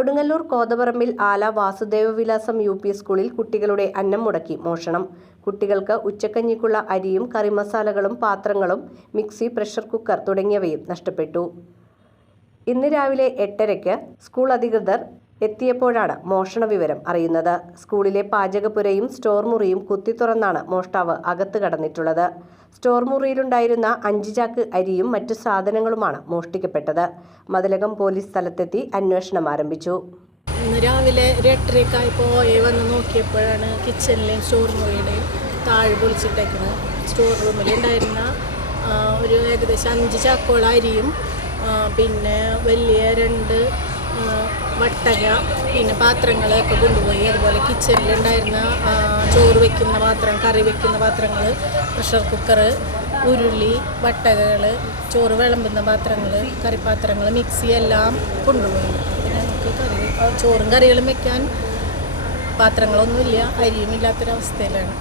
കൊടുങ്ങല്ലൂർ കോതപറമ്പിൽ ആല വാസുദേവവിലാസം UP സ്കൂളിൽ കുട്ടികളുടെ അന്നം മുടക്കി മോഷണം. കുട്ടികൾക്ക് ഉച്ചക്കഞ്ഞിക്കുള്ള അരിയും കറിമസാലകളും പാത്രങ്ങളും മിക്സി, പ്രഷർ കുക്കർ തുടങ്ങിയവയും നഷ്ടപ്പെട്ടു. ഇന്ന് രാവിലെ 8:30-ക്ക് സ്കൂൾ അധികൃതർ എത്തിയപ്പോഴാണ് മോഷണ വിവരം അറിയുന്നത്. സ്കൂളിലെ പാചകപ്പുരയും സ്റ്റോർ മുറിയും കുത്തിത്തുറന്നാണ് മോഷ്ടാവ് അകത്ത് കടന്നിട്ടുള്ളത്. സ്റ്റോർ മുറിയിലുണ്ടായിരുന്ന 5 ചാക്ക് അരിയും മറ്റു സാധനങ്ങളുമാണ് മോഷ്ടിക്കപ്പെട്ടത്. മതിലകം പോലീസ് സ്ഥലത്തെത്തി അന്വേഷണം ആരംഭിച്ചു. ഇന്ന് രാവിലെ 8:30-ക്കായപ്പോൾ വന്ന് നോക്കിയപ്പോഴാണ് കിച്ചണിലെയും സ്റ്റോർ മുറിയുടെയും താഴെ പൊളിച്ചിട്ടേക്കുന്നത്. സ്റ്റോർ റൂമിലുണ്ടായിരുന്ന ഒരു ഏകദേശം 5 ചാക്കോളം അരിയും പിന്നെ വലിയ 2 വട്ടക പിന്നെ പാത്രങ്ങളൊക്കെ കൊണ്ടുപോയി. അതുപോലെ കിച്ചണിലുണ്ടായിരുന്ന ചോറ് വയ്ക്കുന്ന പാത്രം, കറി വയ്ക്കുന്ന പാത്രങ്ങൾ, പ്രഷർ കുക്കർ, ഉരുളി, വട്ടകകൾ, ചോറ് വിളമ്പുന്ന പാത്രങ്ങൾ, കറിപ്പാത്രങ്ങൾ, മിക്സി എല്ലാം കൊണ്ടുപോയി. പിന്നെ നമുക്ക് ചോറും കറികളും വയ്ക്കാൻ പാത്രങ്ങളൊന്നുമില്ല, അരിയും ഇല്ലാത്തൊരവസ്ഥയിലാണ്.